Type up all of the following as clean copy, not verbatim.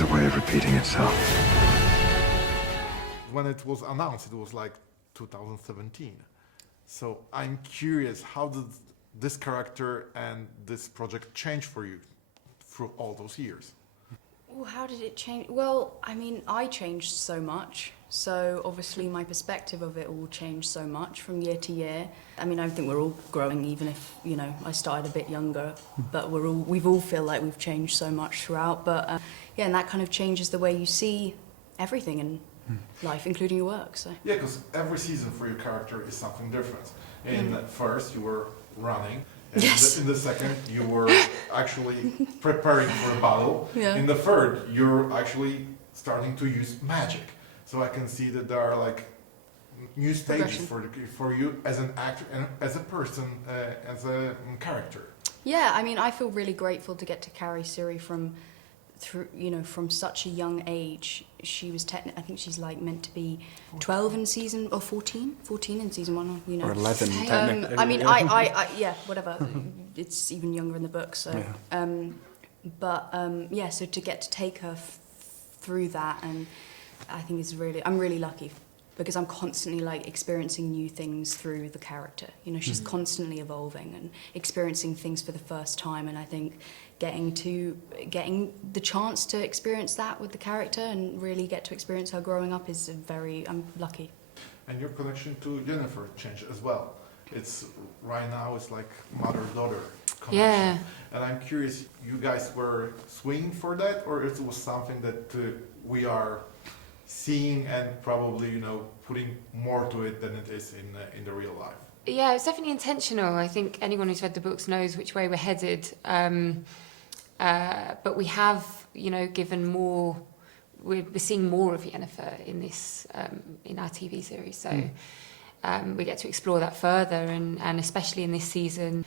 has a way of repeating itself. When it was announced, it was like 2017. So I'm curious, how did this character and this project change for you through all those years? Well, how did it change? Well, I mean, I changed so much. So obviously my perspective of it all changed so much from year to year. I mean, I think we're all growing, even if, you know, I started a bit younger, but we've all feel like we've changed so much throughout. But yeah, and that kind of changes the way you see everything in life, including your work. So Yeah, because every season for your character is something different. In first, you were running. And Yes. in the second, you were actually preparing for a battle. Yeah. In the third, you're actually starting to use magic. So I can see that there are like new stages for you as an actor and as a person, as a character. yeah, I mean, I feel really grateful to get to carry Siri from such a young age. She was I think she's like meant to be 12 in season, or 14 in season 1, you know. Or 11, technically. I mean, I yeah, whatever. It's even younger in the book, so. Yeah. Yeah, so to get to take her through that, and I think I'm really lucky, because I'm constantly like experiencing new things through the character. You know, she's constantly evolving and experiencing things for the first time, and I think getting the chance to experience that with the character and really get to experience her growing up is I'm lucky. And your connection to Jennifer changed as well. It's right now it's like mother-daughter connection. Yeah. And I'm curious, you guys were swinging for that, or it was something that we are seeing and probably, you know, putting more to it than it is in the real life? Yeah, it's definitely intentional. I think anyone who's read the books knows which way we're headed. But we have, you know, given more. We're seeing more of Yennefer in this in our TV series, so we get to explore that further, and especially in this season,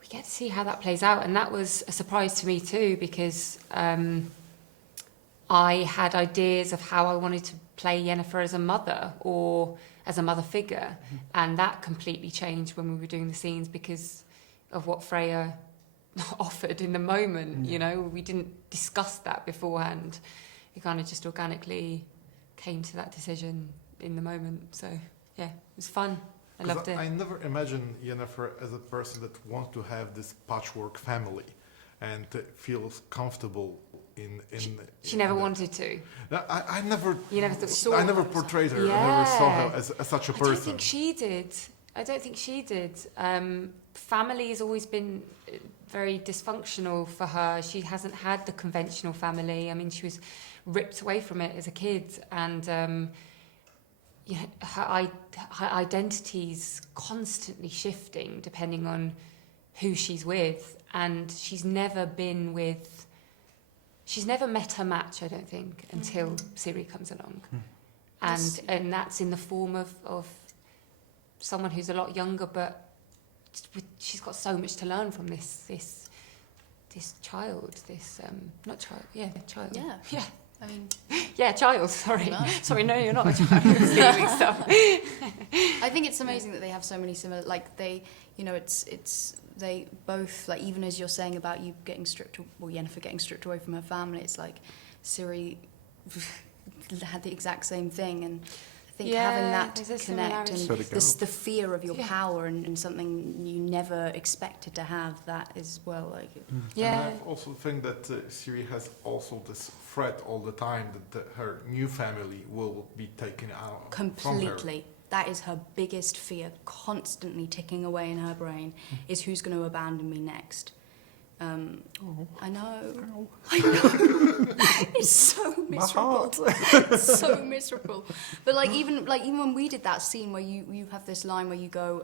we get to see how that plays out. And that was a surprise to me too, because I had ideas of how I wanted to play Yennefer as a mother or as a mother figure, and that completely changed when we were doing the scenes because of what Freya offered in the moment. You know, we didn't discuss that beforehand. It kind of just organically came to that decision in the moment. So yeah, it was fun. I loved it. I never imagined Yennefer as a person that wants to have this patchwork family and feels comfortable in She never wanted to. I never. You never thought. I never portrayed her. Yeah. I never saw her as such a person. I don't think she did. Family has always been very dysfunctional for her. She hasn't had the conventional family. I mean, she was ripped away from it as a kid, and her identity's constantly shifting depending on who she's with, and she's never met her match, I don't think, until Ciri comes along. And that's in the form of someone who's a lot younger, but she's got so much to learn from this child, child. Yeah. I mean, Yeah, child, sorry. No. Sorry, no, you're not a child. You're stealing stuff. I think it's amazing that they have so many similar, like they, you know, they both, like, even as you're saying about you getting Yennefer getting stripped away from her family, it's like Ciri had the exact same thing, and I think having that there's a connect and similarity. the fear of your power and something you never expected to have, that as well, like. Yeah. And I also think that Ciri has also this threat all the time that her new family will be taken out Completely. from her. That is her biggest fear, constantly ticking away in her brain, is who's going to abandon me next. I know. It's so miserable. It's so miserable. But like even when we did that scene where you have this line where you go,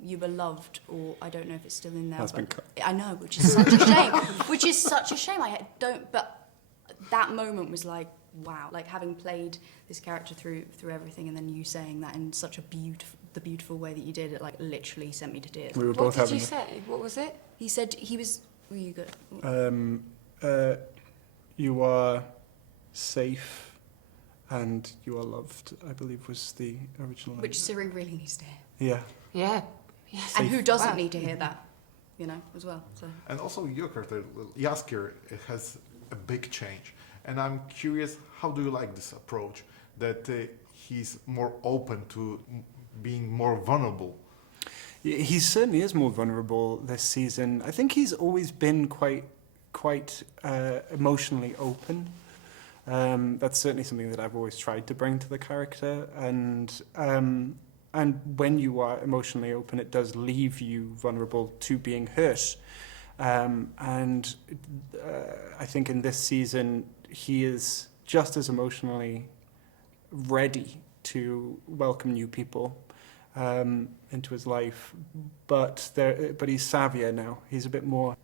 you were loved, or I don't know if it's still in there. That's been cut. I know, which is such a shame. Which is such a shame. But that moment was like, wow, like having played this character through everything, and then you saying that in such a beautiful way that you did, it like literally sent me to tears. We were What both did having. you say? What was it? He said he was. Were you good? You are safe, and you are loved, I believe was the original. Which Ciri really needs to hear, Yeah. Yeah. Yes. and who doesn't Wow. need to hear that, you know, as well. So And also your character, Jaskier, it has a big change. And I'm curious, how do you like this approach that he's more open to being more vulnerable? He certainly is more vulnerable this season. I think he's always been quite emotionally open. That's certainly something that I've always tried to bring to the character. And when you are emotionally open, it does leave you vulnerable to being hurt. I think in this season, he is just as emotionally ready to welcome new people into his life, but he's savvier now. He's a bit more.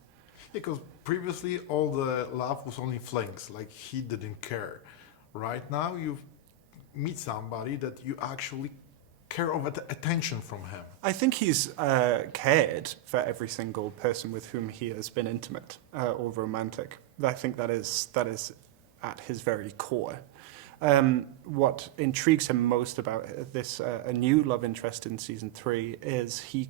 Because previously all the love was only flings, like he didn't care. Right now you meet somebody that you actually care of attention from him. I think he's cared for every single person with whom he has been intimate or romantic. I think that is at his very core. What intrigues him most about this a new love interest in season 3 is he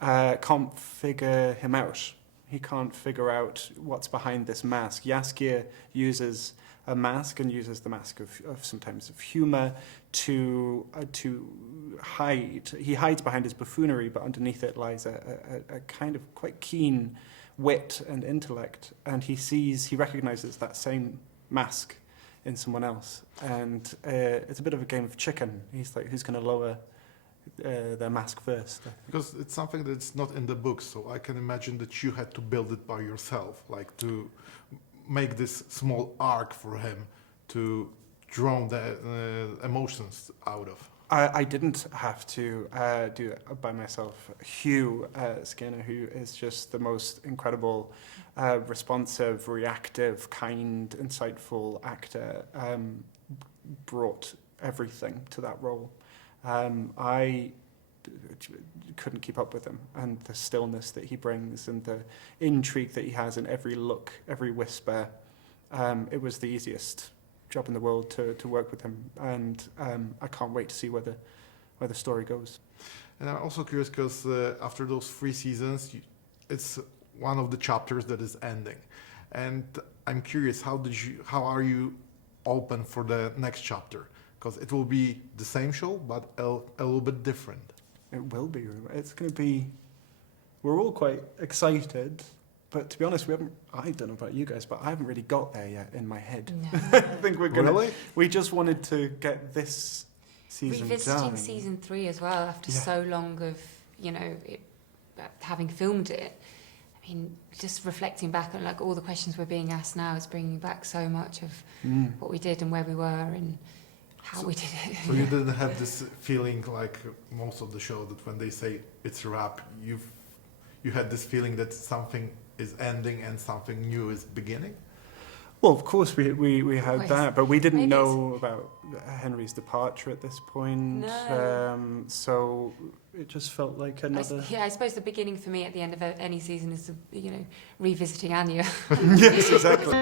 can't figure him out. He can't figure out what's behind this mask. Jaskier uses a mask and uses the mask of sometimes of humour to hide. He hides behind his buffoonery, but underneath it lies a kind of quite keen wit and intellect. And he recognises that same mask in someone else, and it's a bit of a game of chicken. He's like, who's going to lower their mask first? Because it's something that's not in the book, so I can imagine that you had to build it by yourself, like to make this small arc for him to draw the emotions out of. I didn't have to do it by myself. Hugh Skinner, who is just the most incredible, responsive, reactive, kind, insightful actor, brought everything to that role. I couldn't keep up with him, and the stillness that he brings and the intrigue that he has in every look, every whisper. It was the easiest job in the world to work with him, and I can't wait to see where the story goes. And I'm also curious because after those 3 seasons, it's one of the chapters that is ending, and I'm curious, how are you open for the next chapter? Because it will be the same show, but a little bit different. It will be. It's going to be. We're all quite excited. But to be honest, I don't know about you guys, but I haven't really got there yet in my head. No. I think we're going to... Really? We just wanted to get this season Revisiting done. season 3 as well, after so long of, having filmed it. I mean, just reflecting back on like all the questions we're being asked now is bringing back so much of what we did and where we were and how we did it. So you didn't have this feeling like most of the show that when they say it's a wrap, you had this feeling that something is ending and something new is beginning? Well, of course we had that, but we didn't Maybe know about Henry's departure at this point. No. So it just felt like another... I suppose the beginning for me at the end of any season is, revisiting Anya. Yes, exactly.